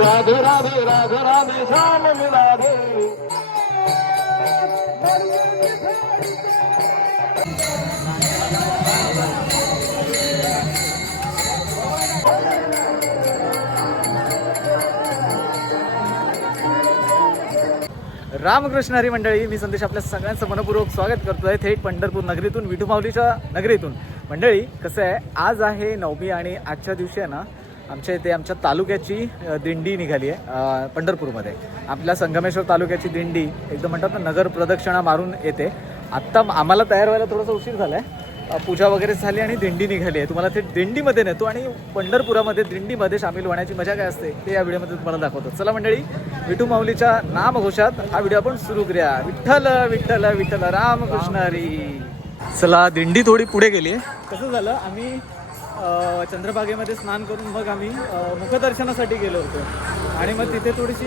राधे राधे राधे राधे श्याम मिलाधे रामकृष्ण हरी मंडळी मी संदेश आपल्या सगळ्यांचं मनपूर्वक स्वागत करतोय थेट पंढरपूर नगरीतून विठुमाऊलीच्या नगरीतून. मंडळी कसं आहे? आज आहे नवमी आणि आजच्या दिवशी आहे ना आमच्या इथे आमच्या तालुक्याची दिंडी निघाली आहे पंढरपूरमध्ये. आपल्या संगमेश्वर तालुक्याची दिंडी एकदम म्हणतात ना नगर प्रदक्षिणा मारून येते. आत्ता आम्हाला तयार व्हायला थोडासा उशीर झाला आहे पूजा वगैरे झाली आणि दिंडी निघाली आहे. तुम्हाला ते दिंडीमध्ये नेतो आणि पंढरपुरामध्ये दिंडीमध्ये सामील होण्याची मजा काय असते ते या व्हिडिओमध्ये तुम्हाला दाखवतो. चला मंडळी विठू माऊलीच्या नामघोषात हा व्हिडिओ आपण सुरू करूया. विठ्ठल विठ्ठल विठ्ठल रामकृष्ण हरी. चला दिंडी थोडी पुढे गेली आहे. कसं झालं आम्ही चंद्रभागेमध्ये स्नान करून मग आम्ही मुखदर्शनासाठी गेलो होतो. आणि मग तिथे थोडीशी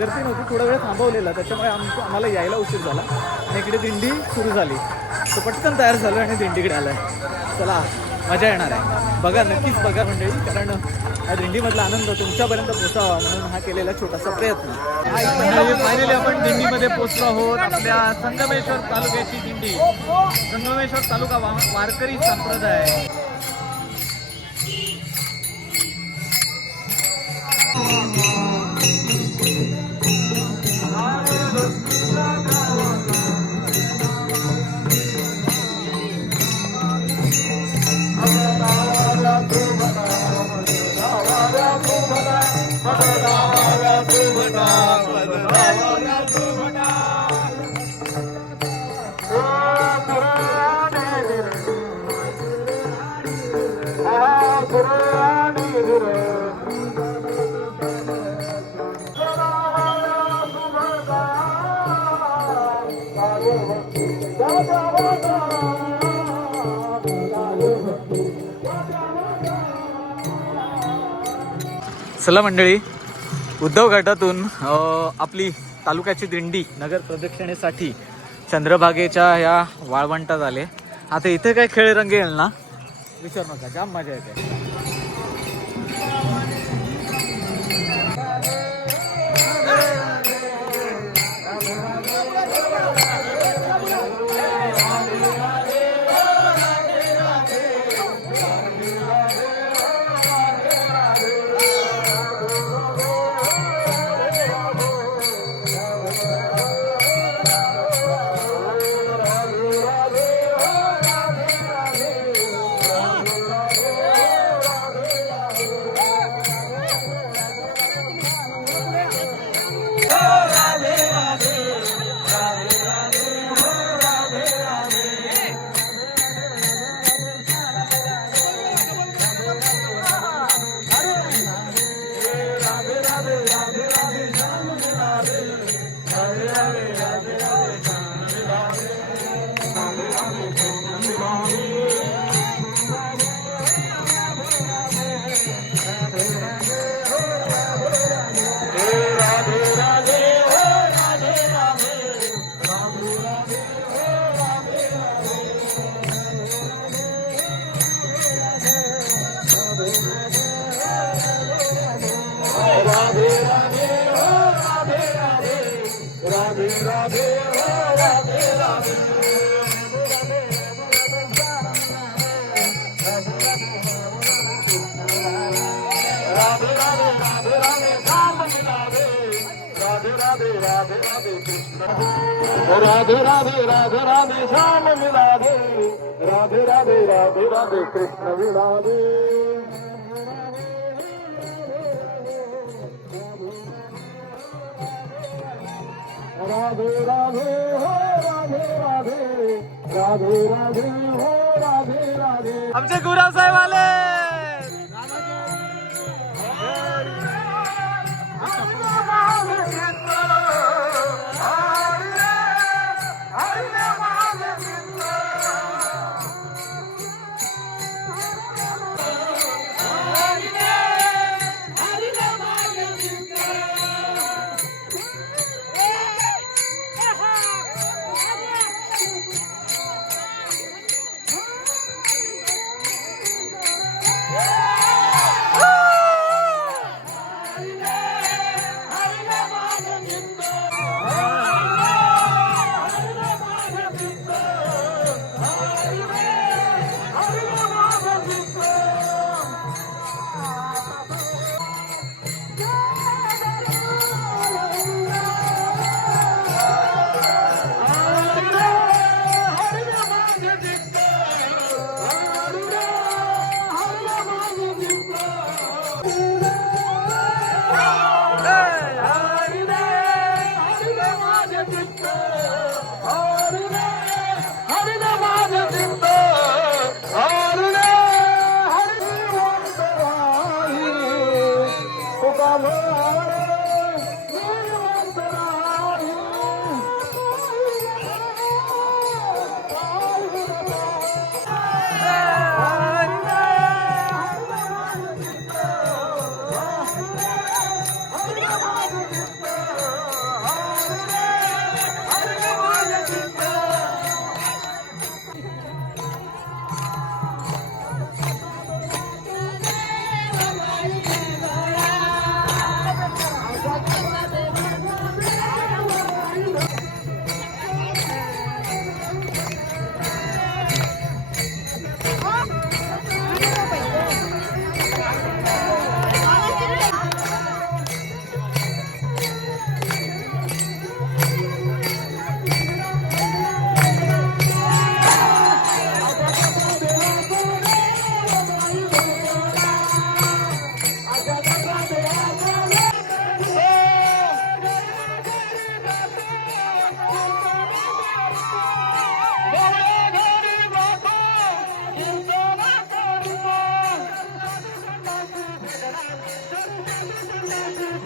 गर्दी नव्हती थोडा वेळ थांबवलेला. त्याच्यामुळे आमचं आम्हाला यायला उशीर झाला. आणि इकडे दिंडी सुरू झाली. तो पटकन तयार झालो आणि दिंडीकडे आलाय. चला मजा येणार आहे. बघा नक्कीच बघा मंडळी कारण या दिंडीमधला आनंद तुमच्यापर्यंत पोचावा म्हणून हा केलेला छोटासा प्रयत्न. फायनली आपण दिंडीमध्ये पोचलो आहोत. आपल्या संगमेश्वर तालुक्याची दिंडी. संगमेश्वर तालुका वारकरी संप्रदाय. चला मंडळी उद्धव घाटातून आपली तालुक्याची दिंडी नगर प्रदक्षिणेसाठी चंद्रभागेच्या या वाळवंटात आले. आता इथे काय खेळ रंग येईल ना? विचार नका जाम मजा येते. राधे राधे राधे राधे श्याम मिलाधे राधे राधे राधे राधे कृष्ण विलाधे राधे राधे हो राधे राधे राधे राधे हो राधे राधे. आमचे गुराव साहेब आले.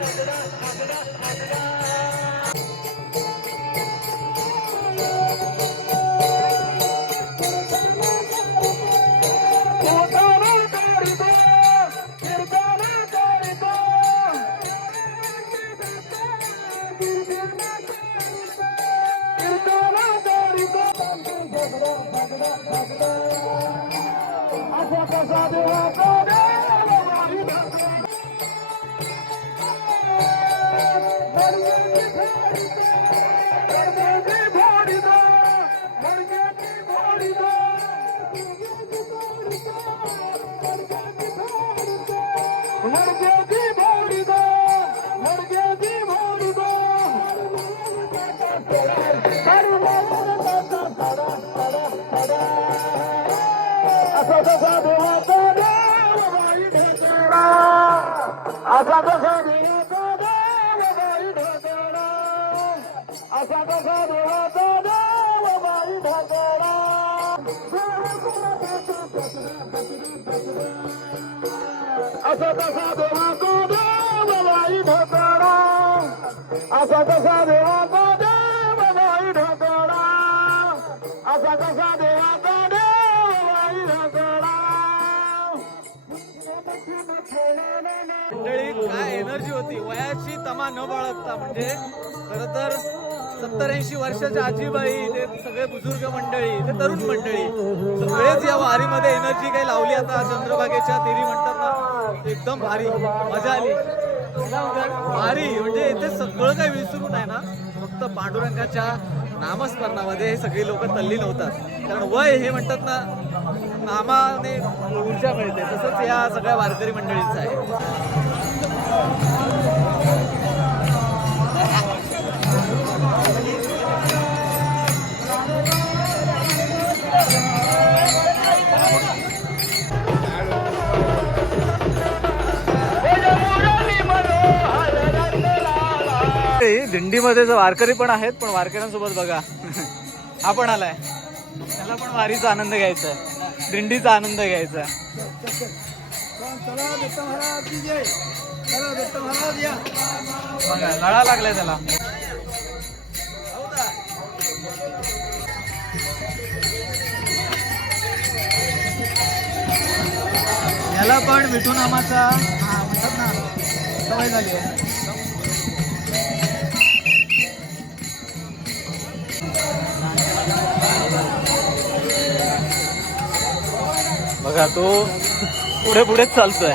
हजरा हजरा हजरा Azada असा कसा देवाचा देव बाई ढेकळा. असा कसा देवाचा देव बाई ढेकळा. असा कसा देवाचा देव बाई ढेकळा. मंडळी काय एनर्जी होती वयाची तमा न बाळगता म्हणजे खर तर सत्तर ऐंशी वर्षाच्या आजीबाई ते सगळे बुजुर्ग मंडळी ते तरुण मंडळी सगळेच या वारीमध्ये एनर्जी काही लावली आता चंद्रभागेच्या तेरी म्हणतात ना एकदम भारी मजा आली. भारी म्हणजे इथे सगळं काही विसरून आहे ना फक्त पांडुरंगाच्या नामस्मरणामध्ये हे सगळी लोक तल्लीन होतात. कारण वय हे म्हणतात ना नामाने ऊर्जा मिळते तसंच या सगळ्या वारकरी मंडळींचं आहे. वारकरी दिंडीमध्ये वारकरी पण आहेत पण वारकऱ्यांसोबत बघा. हा पण आलाय. त्याला पण वारीचा आनंद घ्यायचा आहे. दिंडीचा आनंद घ्यायचा बघा लळा लागलाय त्याला. याला पण मिठू नामाचा हा म्हणतात ना सवय झाली आहे. बघा तो पुढे पुढेच चालतोय.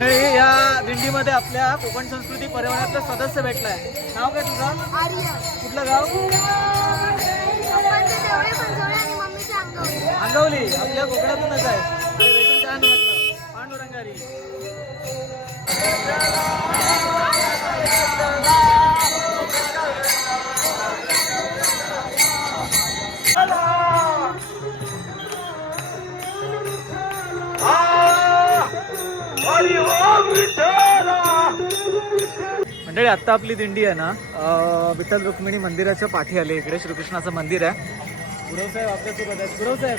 हे या दिंडीमध्ये आपल्या कोकण संस्कृती परिवारातला सदस्य भेटलाय. नाव काय तुझं? कुठलं गाव? अंगवले. आपल्या कोकणातूनच आहे. भेटून छान वाटलं. मंडळी आता आपली दिंडी आहे ना विठ्ठल रुक्मिणी मंदिराच्या पाठी आली इकडे श्रीकृष्णाचं मंदिर आहे. गुरव साहेब आपल्यासोबत आहेत. गुरव साहेब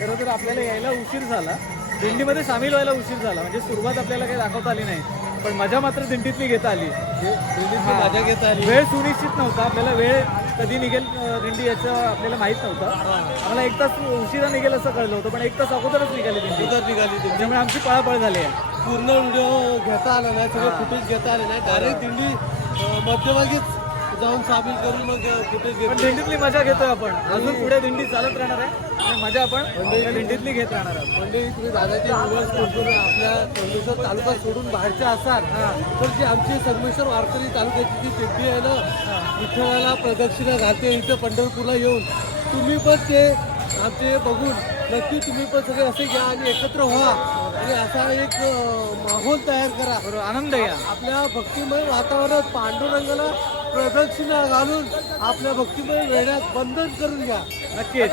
खरं तर आपल्याला यायला उशीर झाला. दिंडीमध्ये सामील व्हायला उशीर झाला. म्हणजे सुरुवात आपल्याला काही दाखवता आली नाही. पण मजा मात्र दिंडीतली घेता आली. दिंडीतली मजा घेता आली. वेळ सुनिश्चित नव्हता. आपल्याला वेळ कधी निघेल दिंडी याचं आपल्याला माहीत नव्हतं. आम्हाला एक तास उशिरा निघेल असं कळलं होतं पण एक तास अगोदरच निघाली दिंडी. निघाली त्यामुळे आमची पळापळ झाली आहे. पूर्ण व्हिडिओ घेता आला नाही सगळं फुटेज घेता आले नाही. डायरेक्ट दिंडी मध्यभागीच जाऊन सामील करून मग फुटेज पण दिंडीतली मजा घेतोय आपण. अजून पुढे दिंडी चालत राहणार आहे. आणि मजा आपण दिंडीतली घेत राहणार आहोत. म्हणजे तुम्ही दादाचे आपल्या संगमेश्वर तालुका सोडून बाहेरचे असाल तर जी आमची संगमेश्वर वारकरी तालुक्याची जी दिंडी आहे ना विठ्ठलाला प्रदक्षिणा घालते इथं पंढरपूरला येऊन. तुम्ही पण ते आमचे बघून नक्की तुम्ही पण सगळे असे घ्या आणि एकत्र व्हा. आणि असा एक माहोल तयार करा. बरोबर आनंद घ्या आपल्या भक्तिमय वातावरणात पांडुरंगाला प्रदक्षिणा घालून आपल्या भक्तीमध्ये वेळण्यात बंधन करून घ्या. नक्कीच.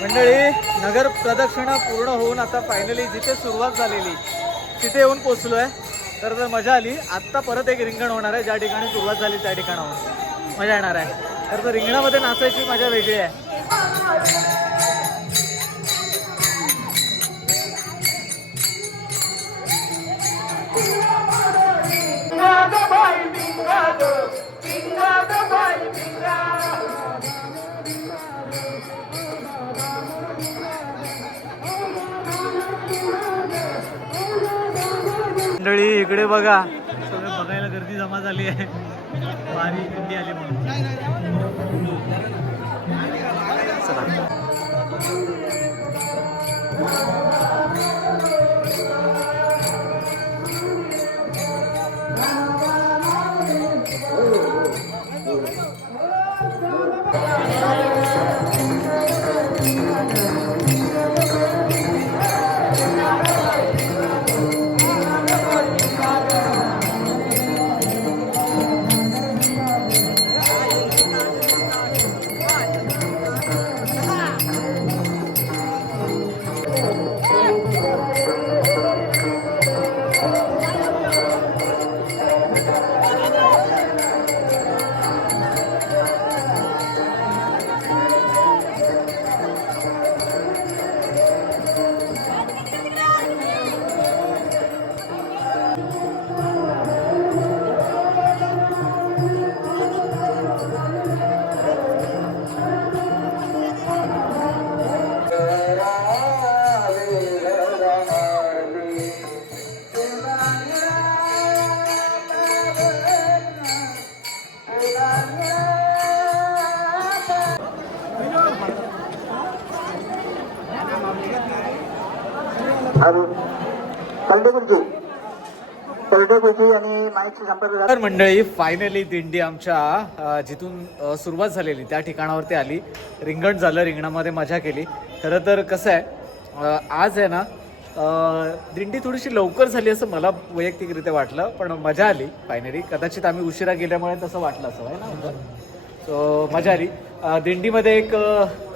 मंडळी नगर प्रदक्षिणा पूर्ण होऊन आता फायनली जिथे सुरुवात झालेली तिथे येऊन पोचलोय तर तर मजा आली आत्ता परत एक रिंगण होणार आहे ज्या ठिकाणी सुरुवात झाली त्या ठिकाणावर मजा येणार आहे. तर रिंगणामध्ये नाचायची मजा वेगळी आहे. मंडळी इकडे बघा. सगळं बघायला गर्दी जमा झाली आहे. वारी दिंडी आली म्हणून. आणि तर मंडळी फायनली दिंडी आमच्या जिथून सुरुवात झालेली त्या ठिकाणावरती आली. रिंगण झालं रिंगणामध्ये मजा केली. खरं तर कसं आहे आज आहे ना दिंडी थोडीशी लवकर झाली असं मला वैयक्तिकरित्या वाटलं पण मजा आली फायनली कदाचित आम्ही उशिरा गेल्यामुळे तसं वाटलं असं आहे ना? सो मजा आली. दिंडीमध्ये एक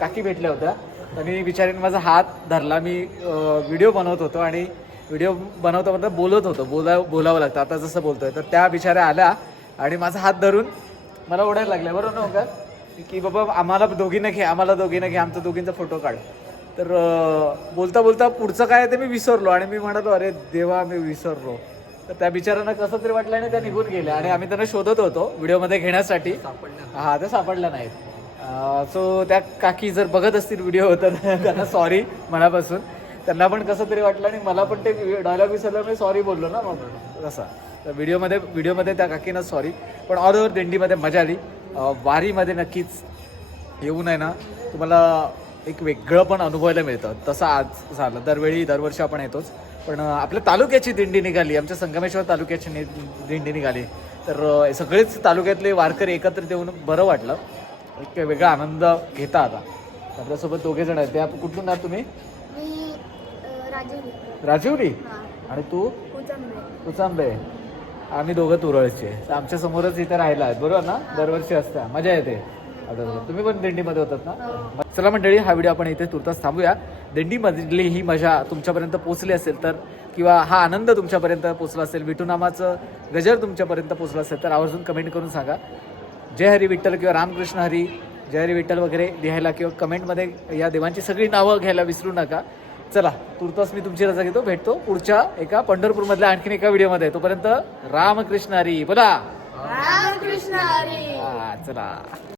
काकी भेटल्या होत्या. त्यांनी बिचारीने माझा हात धरला. मी व्हिडिओ बनवत होतो आणि व्हिडिओ बनवता बनवता बोलत होतो. बोला बोलावं लागतं. आता जसं बोलतोय. तर त्या बिचाऱ्या आल्या आणि माझा हात धरून मला ओढायला लागल्या. बरोबर ना का की बाबा आम्हाला दोघींना घे आम्हाला दोघींना घे आमचा दोघींचा फोटो काढ. तर बोलता बोलता पुढचं काय ते मी विसरलो आणि मी म्हणालो अरे देवा मी विसरलो. तर त्या बिचारांना कसं तरी वाटलं आणि त्या निघून गेल्या. आणि आम्ही त्यांना शोधत होतो व्हिडिओमध्ये घेण्यासाठी. हा ते सापडल्या नाहीत. सो त्या काकी जर बघत असतील व्हिडिओ तर त्यांना सॉरी मनापासून. त्यांना पण कसं तरी वाटलं आणि मला पण ते डायलॉग विसरल्यामुळे सॉरी बोललो ना मग तसा. तर व्हिडिओमध्ये व्हिडिओमध्ये त्या काकीना सॉरी पण ऑल ओव्हर दिंडीमध्ये मजा आली. वारीमध्ये नक्कीच येऊन आहे ना. तुम्हाला एक वेगळं पण अनुभवायला मिळतं. तसं आज झालं. दरवेळी दरवर्षी आपण येतोच. पण आपल्या तालुक्याची दिंडी निघाली. आमच्या संगमेश्वर तालुक्याची नि- दिंडी निघाली. तर सगळेच तालुक्यातले वारकरी एकत्रित येऊन बरं वाटलं. एक वेगळा आनंद घेता आता. आपल्यासोबत दोघे जण आहेत. ते आप- कुठून आहात तुम्ही? मी अ, हा. आणि तू? उचंबे उचांबे आम्ही दोघं तुरळचे. तर आमच्या समोरच इथे राहिला आहेत बरोबर ना? दरवर्षी असता. मजा येते. आता बघा. तुम्ही पण दिंडीमध्ये होतात ना? चला मंडळी हा व्हिडिओ आपण इथे तुर्तास थांबूया. दिंडीमधली ही मजा तुमच्यापर्यंत पोहोचली असेल तर किंवा हा आनंद तुमच्यापर्यंत पोहोचला असेल विठुनामाचं गजर तुमच्यापर्यंत पोहोचलं असेल तर आवर्जून कमेंट करून सांगा. जय हरी विठ्ठल किंवा रामकृष्ण हरी जय हरी विठ्ठल वगैरे लिहायला किंवा कमेंटमध्ये या देवांची सगळी नावं घ्यायला विसरू नका. चला तुर्तास मी तुमची रजा घेतो भेटतो पुढच्या एका पंढरपूरमधल्या आणखीन एका व्हिडिओमध्ये. तोपर्यंत रामकृष्ण हरी बोला. रामकृष्ण हरी. चला.